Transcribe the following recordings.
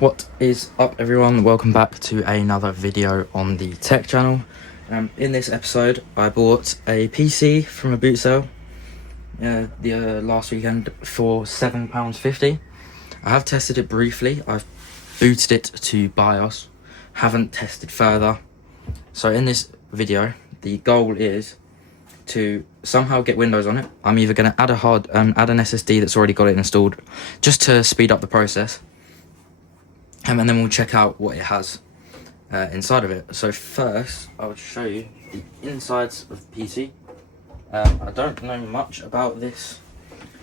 What is up, everyone? Welcome back to another video on the tech channel. In this episode I bought a PC from a boot sale the last weekend for £7.50. I have tested it briefly. I've booted it to BIOS, haven't tested further. So in this video the goal is to somehow get Windows on it. I'm either going to add an SSD that's already got it installed just to speed up the process, and then we'll check out what it has inside of it. So first I would show you the insides of the PC. I don't know much about this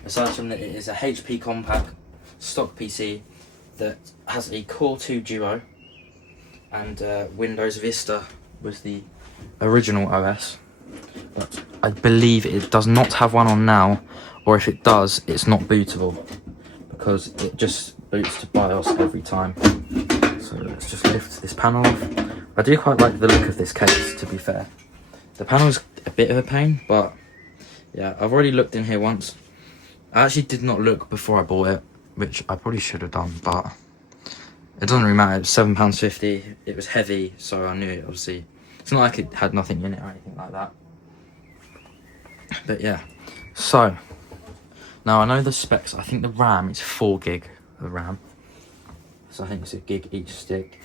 aside from that it is a HP compact stock PC that has a Core 2 Duo, and Windows Vista was the original OS, but I believe it does not have one on now, or if it does, it's not bootable because it just boots to BIOS every time. So let's just lift this panel off. I do quite like the look of this case, to be fair. The panel's a bit of a pain, but yeah, I've already looked in here once. I actually did not look before I bought it, which I probably should have done, but it doesn't really matter. It was £7.50. It was heavy, so I knew it, obviously. It's not like it had nothing in it or anything like that. But yeah, so now I know the specs. I think the RAM is 4 gig of RAM. So I think it's a gig each stick.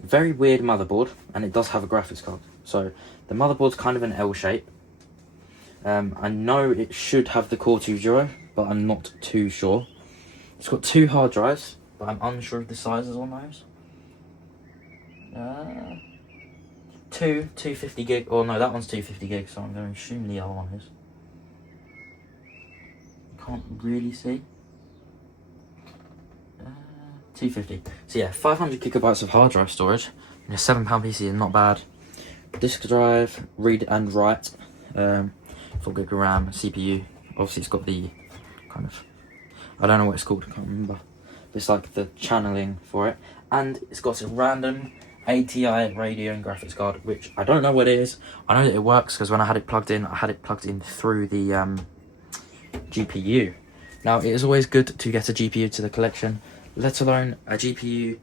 Very weird motherboard, and it does have a graphics card. So the motherboard's kind of an L shape. I know it should have the Core 2 Duo, but I'm not too sure. It's got 2 hard drives, but I'm unsure of the sizes on those. 250 gig, or no, that one's 250 gig, so I'm going to assume the other one is. Can't really see. 250. So yeah, 500 gigabytes of hard drive storage, and a £7 PC is not bad. Disk drive, read and write, 4 gig of RAM, CPU. Obviously, it's got the kind of, I don't know what it's called, I can't remember. It's like the channeling for it, and it's got a random ATI radio and graphics card, which I don't know what it is. I know that it works because when I had it plugged in, I had it plugged in through the GPU. Now, it is always good to get a GPU to the collection, let alone a GPU,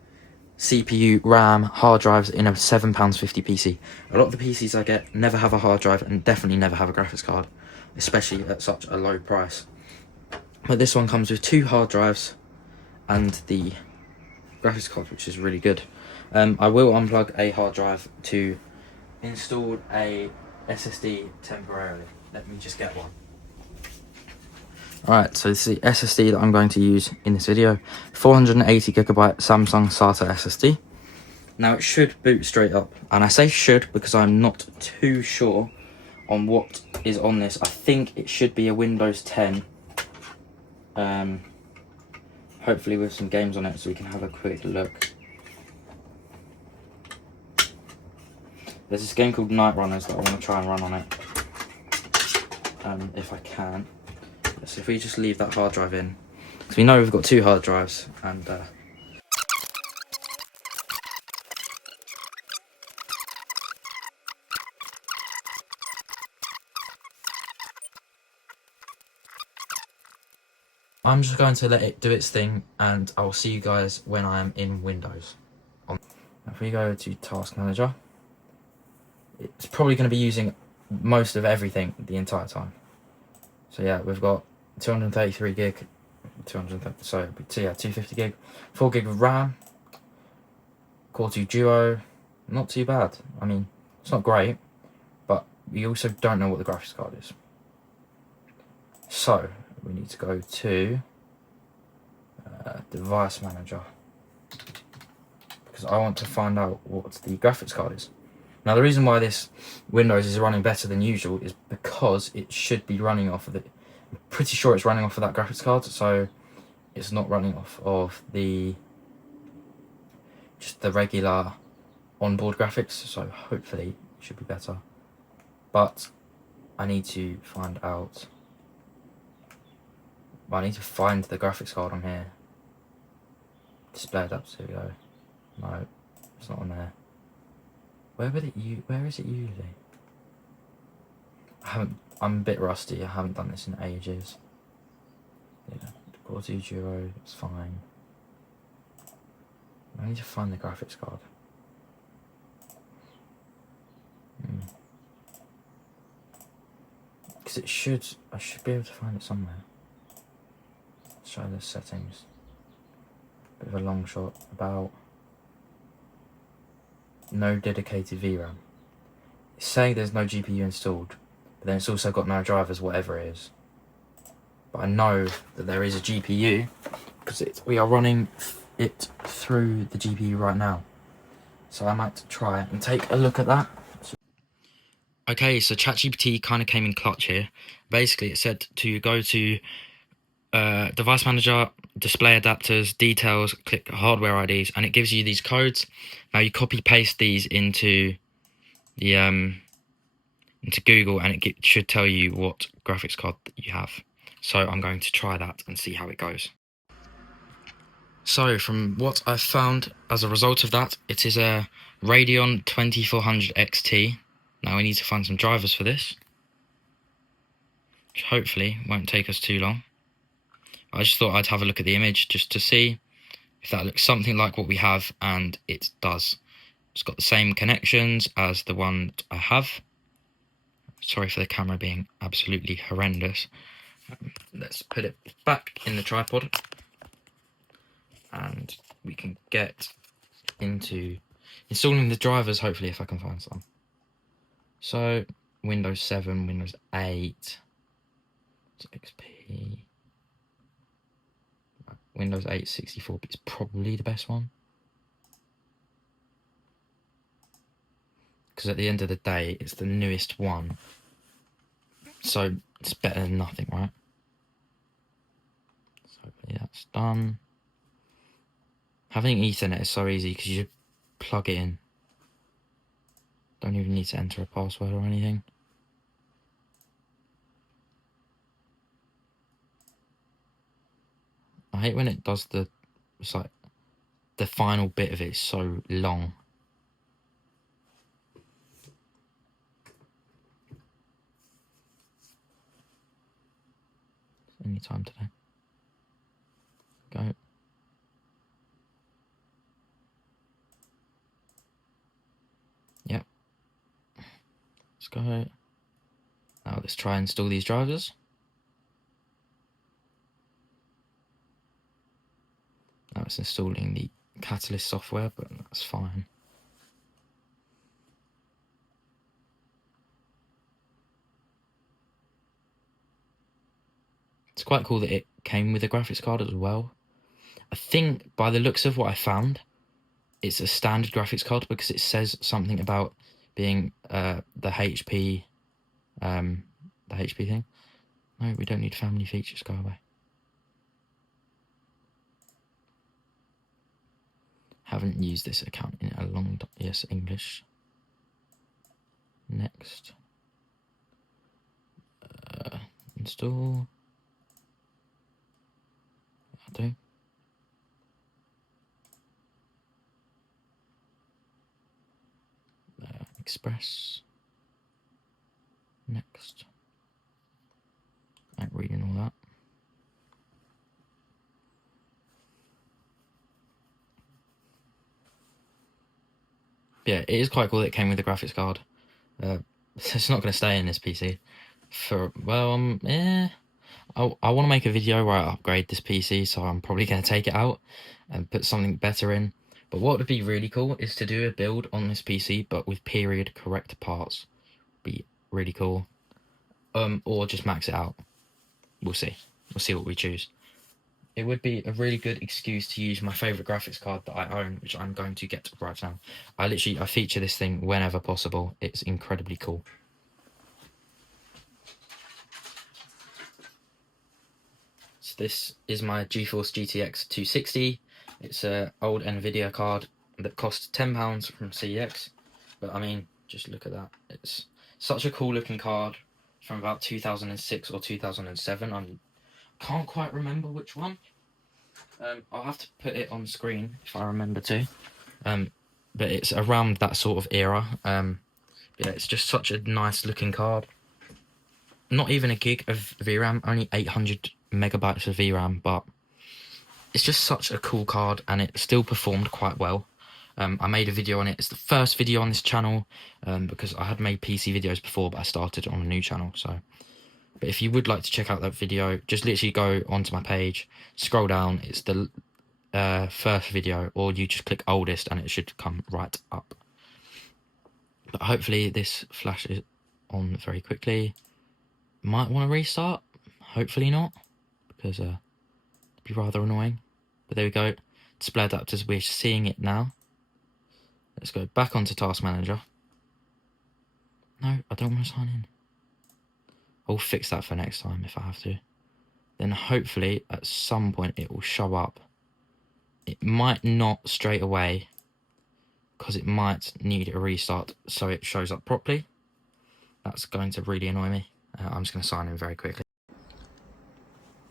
CPU, RAM, hard drives in a £7.50 PC. A lot of the PCs I get never have a hard drive and definitely never have a graphics card, especially at such a low price. But this one comes with 2 hard drives and the graphics card, which is really good. I will unplug a hard drive to install a SSD temporarily. Let me just get one. Alright, so this is the SSD that I'm going to use in this video. 480 gigabyte Samsung SATA SSD. Now it should boot straight up, and I say should because I'm not too sure on what is on this. I think it should be a Windows 10. Hopefully with some games on it so we can have a quick look. There's this game called Night Runners that I want to try and run on it. If I can. So if we just leave that hard drive in, because we know we've got 2 hard drives, and I'm just going to let it do its thing, and I'll see you guys when I am in Windows. If we go to Task Manager, it's probably going to be using most of everything the entire time. So yeah, we've got 233 gig, 250 gig, 4 gig of RAM, Core 2 Duo, not too bad. I mean, it's not great, but we also don't know what the graphics card is. So we need to go to Device Manager, because I want to find out what the graphics card is. Now, the reason why this Windows is running better than usual is because it should be running off of it. I'm pretty sure it's running off of that graphics card, so it's not running off of just the regular onboard graphics, so hopefully it should be better. But I need to find out. I need to find the graphics card on here. Display adapter, here we go. No, it's not on there. Where is it usually? I'm a bit rusty. I haven't done this in ages. Yeah, Core 2 Duo, it's fine. I need to find the graphics card. Because I should be able to find it somewhere. Let's try the settings. Bit of a long shot. About no dedicated VRAM. It's saying there's no GPU installed, but then it's also got no drivers, whatever it is. But I know that there is a GPU because we are running it through the GPU right now. So I might try and take a look at that. Okay, so ChatGPT kind of came in clutch here. Basically, it said to go to device manager, display adapters, details, click hardware IDs, and it gives you these codes. Now you copy paste these into the into Google, and it should tell you what graphics card that you have. So I'm going to try that and see how it goes. So from what I've found as a result of that, it is a Radeon 2400 XT. Now we need to find some drivers for this, which hopefully won't take us too long. I just thought I'd have a look at the image just to see if that looks something like what we have, and it does. It's got the same connections as the one that I have. Sorry for the camera being absolutely horrendous. Let's put it back in the tripod and we can get into installing the drivers, hopefully, if I can find some. So Windows 7, Windows 8, XP, Windows 8 64-bit is probably the best one, because at the end of the day it's the newest one, so it's better than nothing, right? So hopefully that's done. Having Ethernet is so easy because you just plug it in. Don't even need to enter a password or anything. I hate when it does it's like the final bit of it is so long. Any time today. Go. Yep. Let's go. Now let's try and install these drivers. Now it's installing the Catalyst software, but that's fine. It's quite cool that it came with a graphics card as well. I think by the looks of what I found, it's a standard graphics card because it says something about being the HP thing. No, we don't need family features, go away. Haven't used this account in a long time. Yes, English. Next. Install. I'll do. Express. Next. I'm reading all that. Yeah, it is quite cool that it came with a graphics card. It's not going to stay in this PC for, well, yeah. I want to make a video where I upgrade this PC, so I'm probably going to take it out and put something better in. But what would be really cool is to do a build on this PC, but with period correct parts. Be really cool. Or just max it out. We'll see. We'll see what we choose. It would be a really good excuse to use my favourite graphics card that I own, which I'm going to get right now. I feature this thing whenever possible. It's incredibly cool. So this is my GeForce GTX 260. It's an old NVIDIA card that cost £10 from CEX. But I mean, just look at that. It's such a cool looking card from about 2006 or 2007. I can't quite remember which one. I'll have to put it on screen if I remember to. But it's around that sort of era. Yeah, it's just such a nice looking card. Not even a gig of VRAM, only 800 megabytes of VRAM, but it's just such a cool card, and it still performed quite well. I made a video on it. It's the first video on this channel, because I had made PC videos before, but I started on a new channel. So, but if you would like to check out that video, just literally go onto my page, scroll down. It's the first video, or you just click oldest, and it should come right up. But hopefully this flashes on very quickly. Might want to restart. Hopefully not, because it'd be rather annoying. But there we go. Display adapters. We're seeing it now. Let's go back onto Task Manager. No, I don't want to sign in. I'll fix that for next time if I have to. Then hopefully at some point it will show up. It might not straight away, because it might need a restart so it shows up properly. That's going to really annoy me. I'm just going to sign in very quickly.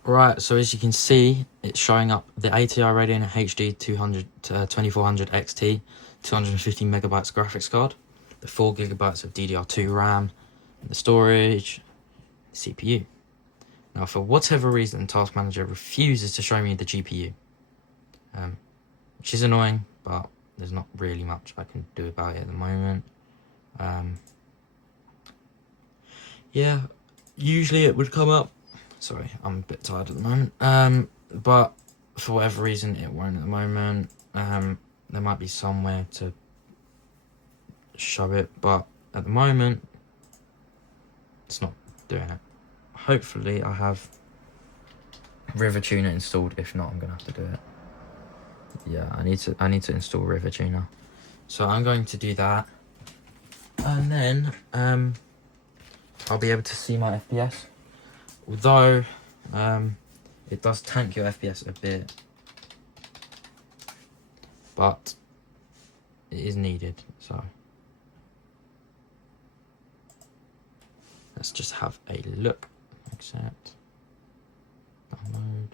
Right, so as you can see, it's showing up the ATI Radeon HD 2400 XT, 250 megabytes graphics card, the 4 gigabytes of DDR2 RAM, the storage, the CPU. Now, for whatever reason, Task Manager refuses to show me the GPU, which is annoying, but there's not really much I can do about it at the moment. Yeah, usually it would come up. Sorry, I'm a bit tired at the moment. But for whatever reason, it won't at the moment. There might be somewhere to show it, but at the moment, it's not doing it. Hopefully, I have River Tuner installed. If not, I'm gonna have to do it. Yeah, I need to install River Tuner. So I'm going to do that, and then I'll be able to see my FPS. Although it does tank your FPS a bit, but it is needed. So let's just have a look. Accept. Download.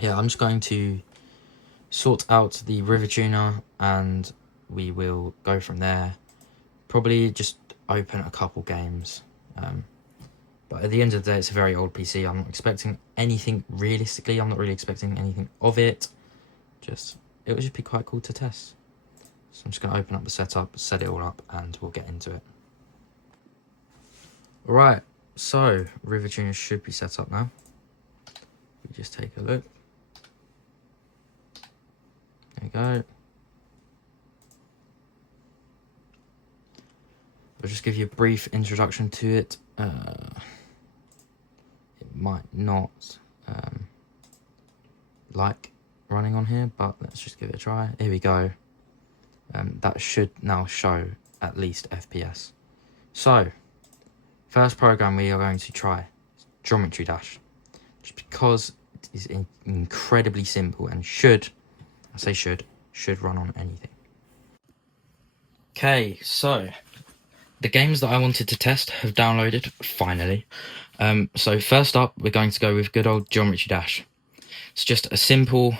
Yeah, I'm just going to sort out the River Tuner, and we will go from there. Probably just open a couple games, but at the end of the day, it's a very old PC. I'm not expecting anything realistically. I'm not really expecting anything of it. It would just be quite cool to test. So I'm just going to open up the setup, set it all up, and we'll get into it. Alright, so River Tuner should be set up now. We just take a look. There we go. I'll just give you a brief introduction to it. It might not like running on here, but let's just give it a try. Here we go. That should now show at least FPS. So, first program we are going to try is Geometry Dash, just because it is incredibly simple and should run on anything. Okay, so the games that I wanted to test have downloaded, finally. So first up, we're going to go with good old Geometry Dash. It's just a simple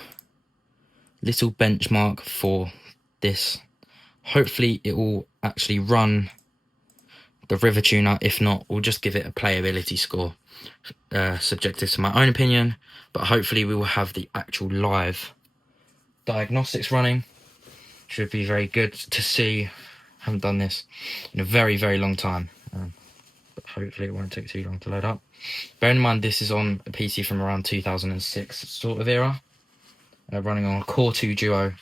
little benchmark for this. Hopefully it will actually run the River Tuner. If not, we'll just give it a playability score. Subjective to my own opinion, but hopefully we will have the actual live diagnostics running. Should be very good to see. Haven't done this in a very, very long time, but hopefully it won't take too long to load up. Bear in mind this is on a PC from around 2006 sort of era, running on a Core 2 Duo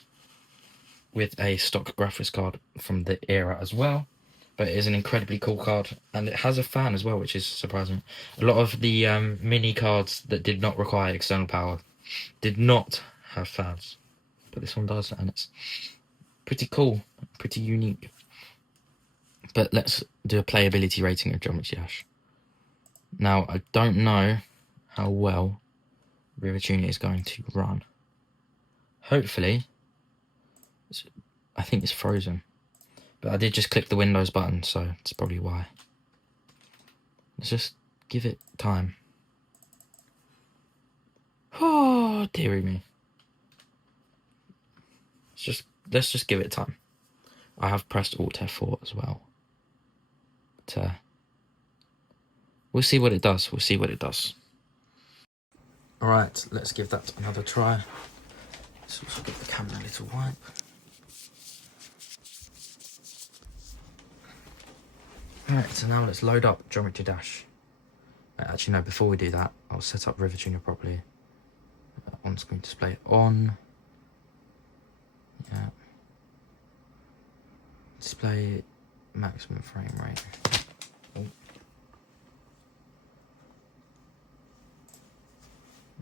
with a stock graphics card from the era as well. But it is an incredibly cool card, and it has a fan as well, which is surprising. A lot of the mini cards that did not require external power did not have fans, but this one does, and it's pretty cool, pretty unique. But let's do a playability rating of Geometry Dash. Now, I don't know how well River Tuner is going to run. Hopefully, I think it's frozen. But I did just click the Windows button, so that's probably why. Let's just give it time. Oh, dearie me. Let's just give it time. I have pressed Alt F4 as well. But we'll see what it does. We'll see what it does. Alright, let's give that another try. Let's also give the camera a little wipe. Alright, so now let's load up Geometry Dash. Actually no, before we do that, I'll set up River Tuner properly. On-screen display on. Yeah. Display maximum frame rate. Oh.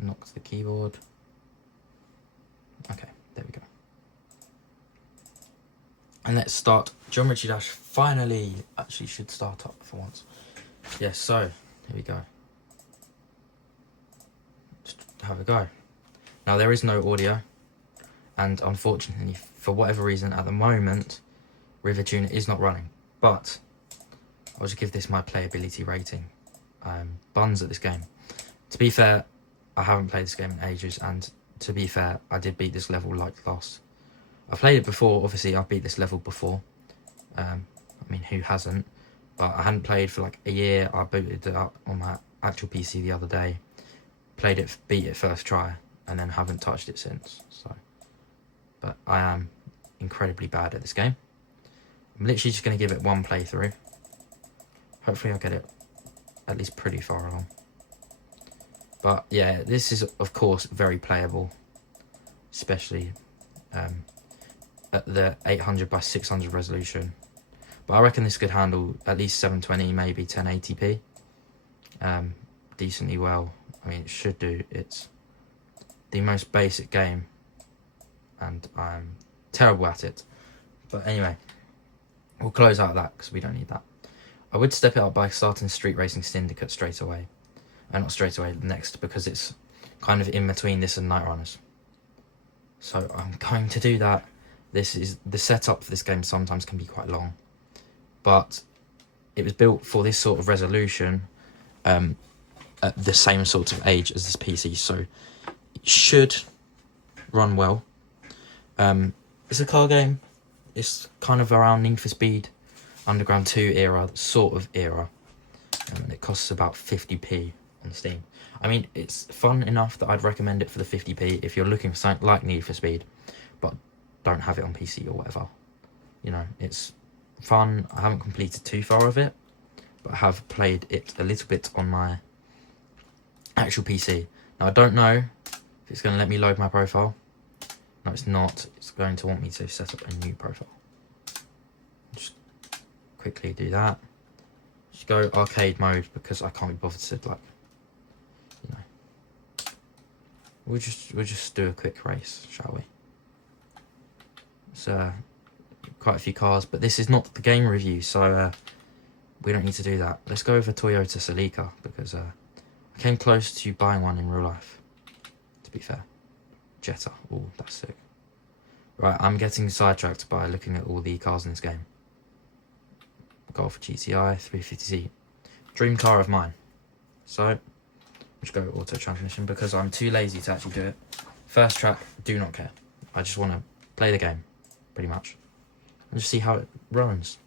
Knocked the keyboard. Okay, there we go. And let's start. Geometry Dash finally actually should start up for once. Yes, so here we go. Just have a go. Now there is no audio, and unfortunately, for whatever reason, at the moment, River Tuner is not running. But I'll just give this my playability rating. Buns at this game. To be fair, I haven't played this game in ages, and to be fair, I did beat this level like last. I played it before, obviously I've beat this level before. I mean, who hasn't? But I hadn't played for like a year. I booted it up on my actual PC the other day. Played it, beat it first try, and then haven't touched it since. So, but I am incredibly bad at this game. I'm literally just going to give it one playthrough. Hopefully I'll get it at least pretty far along. But yeah, this is of course very playable, especially at the 800 by 600 resolution. But I reckon this could handle at least 720, maybe 1080p decently well. I mean, it should do. It's the most basic game, and I'm terrible at it. But anyway, we'll close out that because we don't need that. I would step it up by starting Street Racing Syndicate straight away. Not straight away, next, because it's kind of in between this and Night Runners. So I'm going to do that. This is the setup for this game sometimes can be quite long, but it was built for this sort of resolution at the same sort of age as this PC, so it should run well. It's a car game. It's kind of around Need for Speed Underground 2 era, sort of era, and it costs about 50p on Steam. I mean, it's fun enough that I'd recommend it for the 50p if you're looking for something like Need for Speed, but don't have it on PC or whatever. You know, it's fun. I haven't completed too far of it, but I have played it a little bit on my actual PC. Now, I don't know if it's going to let me load my profile. No, it's not. It's going to want me to set up a new profile. Just quickly do that. Just go arcade mode because I can't be bothered to, like, you know. We'll just do a quick race, shall we? It's quite a few cars, but this is not the game review, so we don't need to do that. Let's go over Toyota Celica because I came close to buying one in real life, to be fair. Jetta, oh, that's sick. Right, I'm getting sidetracked by looking at all the cars in this game. Golf GTI 350Z, dream car of mine. So, let's go auto transmission because I'm too lazy to actually do it. First track, do not care. I just want to play the game, pretty much, and just see how it runs.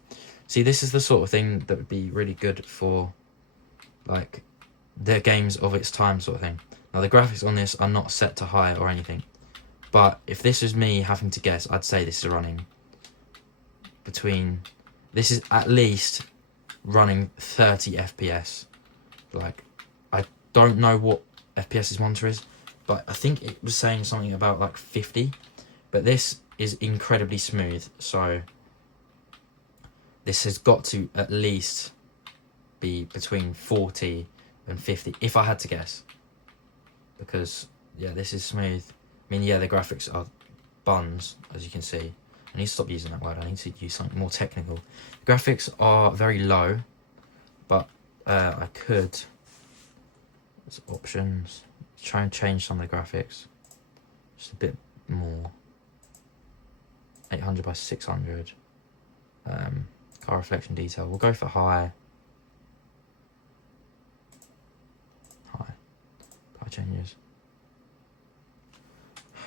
See, this is the sort of thing that would be really good for, like, the games of its time sort of thing. Now, the graphics on this are not set to high or anything, but if this was me having to guess, I'd say this is running between... This is at least running 30 FPS. Like, I don't know what FPS's monitor is, but I think it was saying something about like 50. But this is incredibly smooth, so this has got to at least be between 40 and 50, if I had to guess. Because, yeah, this is smooth. I mean, yeah, the graphics are buns, as you can see. I need to stop using that word. I need to use something more technical. The graphics are very low, but I could... There's options. Try and change some of the graphics. Just a bit more. 800 by 600. Car reflection detail. We'll go for high. High. Car changes.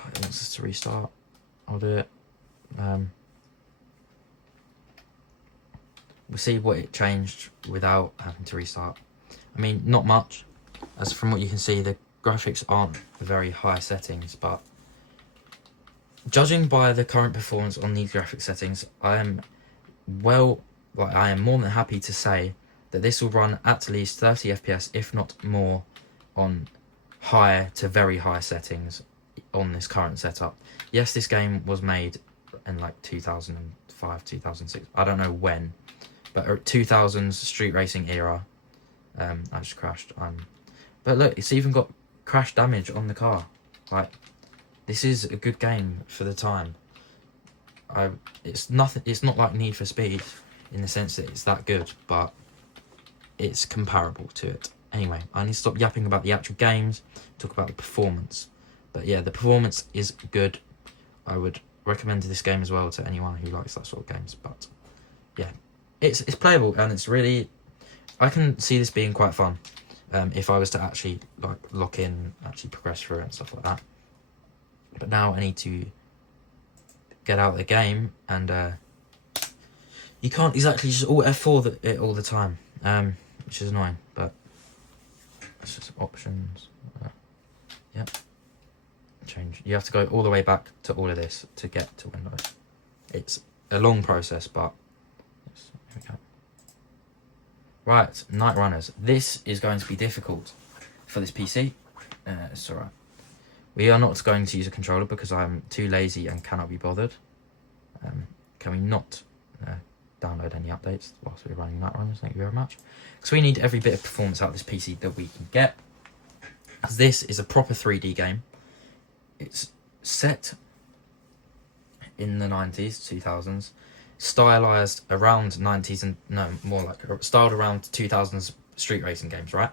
It wants us to restart. I'll do it. We'll see what it changed without having to restart. I mean, not much. As from what you can see, the graphics aren't very high settings, but judging by the current performance on these graphic settings, I am more than happy to say that this will run at least 30 FPS, if not more, on high to very high settings on this current setup. Yes, this game was made in like 2005, 2006. I don't know when, but 2000s street racing era. I just crashed. But look, it's even got crash damage on the car. Like, this is a good game for the time. It's nothing. It's not like Need for Speed in the sense that it's that good, but it's comparable to it. Anyway, I need to stop yapping about the actual games, talk about the performance. But yeah, the performance is good. I would recommend this game as well to anyone who likes that sort of games. But yeah, it's playable, and it's really, I can see this being quite fun if I was to actually like lock in, actually progress through it and stuff like that. But now I need to get out of the game, and you can't exactly just alt F4 it all the time, which is annoying. But it's just options. Yep. Change. You have to go all the way back to all of this to get to Windows. It's a long process, but yes, here we go. Right, Night Runners. This is going to be difficult for this PC. It's alright. We are not going to use a controller because I'm too lazy and cannot be bothered. Can we not download any updates whilst we're running Night Runners? Thank you very much. Because we need every bit of performance out of this PC that we can get. As this is a proper 3D game. It's set in the 90s, 2000s, stylized around 90s and no, more like styled around 2000s street racing games, right?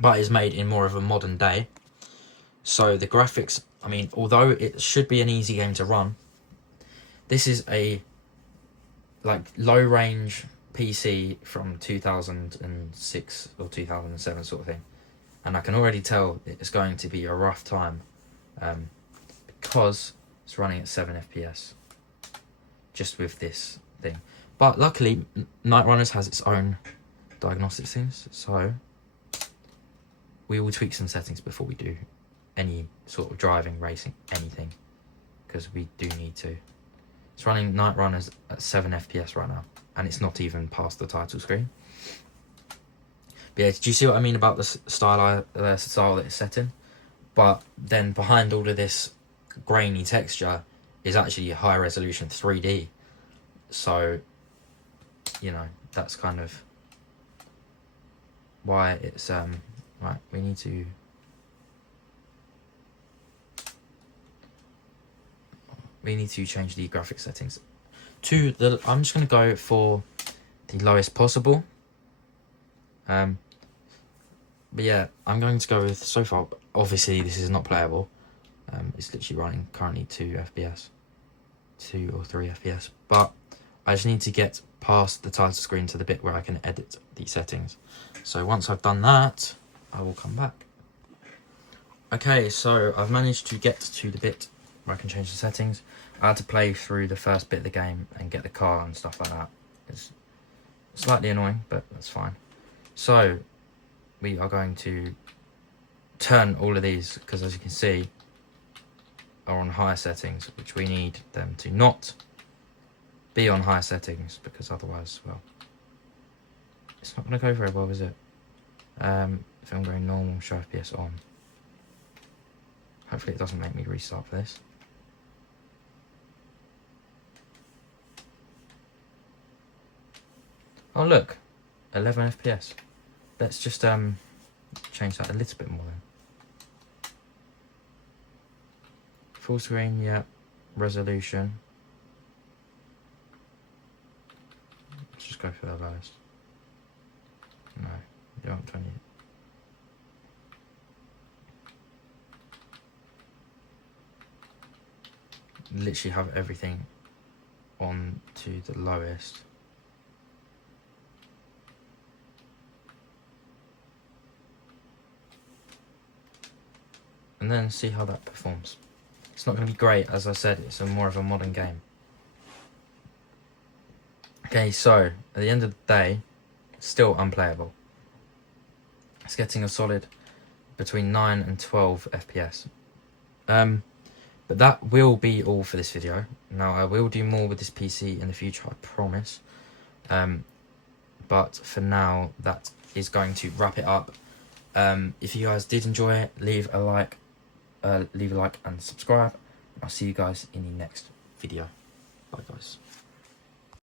But it's made in more of a modern day. So the graphics, I mean, although it should be an easy game to run, this is a like low range PC from 2006 or 2007 sort of thing. And I can already tell it's going to be a rough time because it's running at 7 FPS just with this thing. But luckily, Night Runners has its own diagnostic things, so we will tweak some settings before we do any sort of driving, racing, anything, because we do need to. It's running Night Runners at 7 FPS right now, and it's not even past the title screen. But yeah, do you see what I mean about the style that it's set in? But then behind all of this grainy texture is actually a high resolution 3D. So, you know, that's kind of why it's right, we need to change the graphic settings to the, I'm just going to go for the lowest possible. But yeah, I'm going to go with, so far, obviously this is not playable. It's literally running currently 2 FPS, 2 or 3 FPS. But I just need to get past the title screen to the bit where I can edit the settings. So once I've done that, I will come back. Okay, so I've managed to get to the bit where I can change the settings. I had to play through the first bit of the game and get the car and stuff like that. It's slightly annoying, but that's fine. So we are going to turn all of these, because as you can see, are on higher settings, which we need them to not be on higher settings, because otherwise, well, it's not going to go very well, is it? If I'm going normal, show FPS on. Hopefully it doesn't make me restart for this. Oh look, 11 FPS. Let's just change that a little bit more then. Full screen, yeah. Resolution. Let's just go for the lowest. No, you don't 20. Literally have everything on to the lowest. And then see how that performs. It's not going to be great, as I said, it's more of a modern game. Okay, so at the end of the day, it's still unplayable. It's getting a solid between 9 and 12 FPS. But that will be all for this video. Now I will do more with this PC in the future, I promise. But for now, that is going to wrap it up. If you guys did enjoy it, leave a like and subscribe. I'll see you guys in the next video. Bye guys.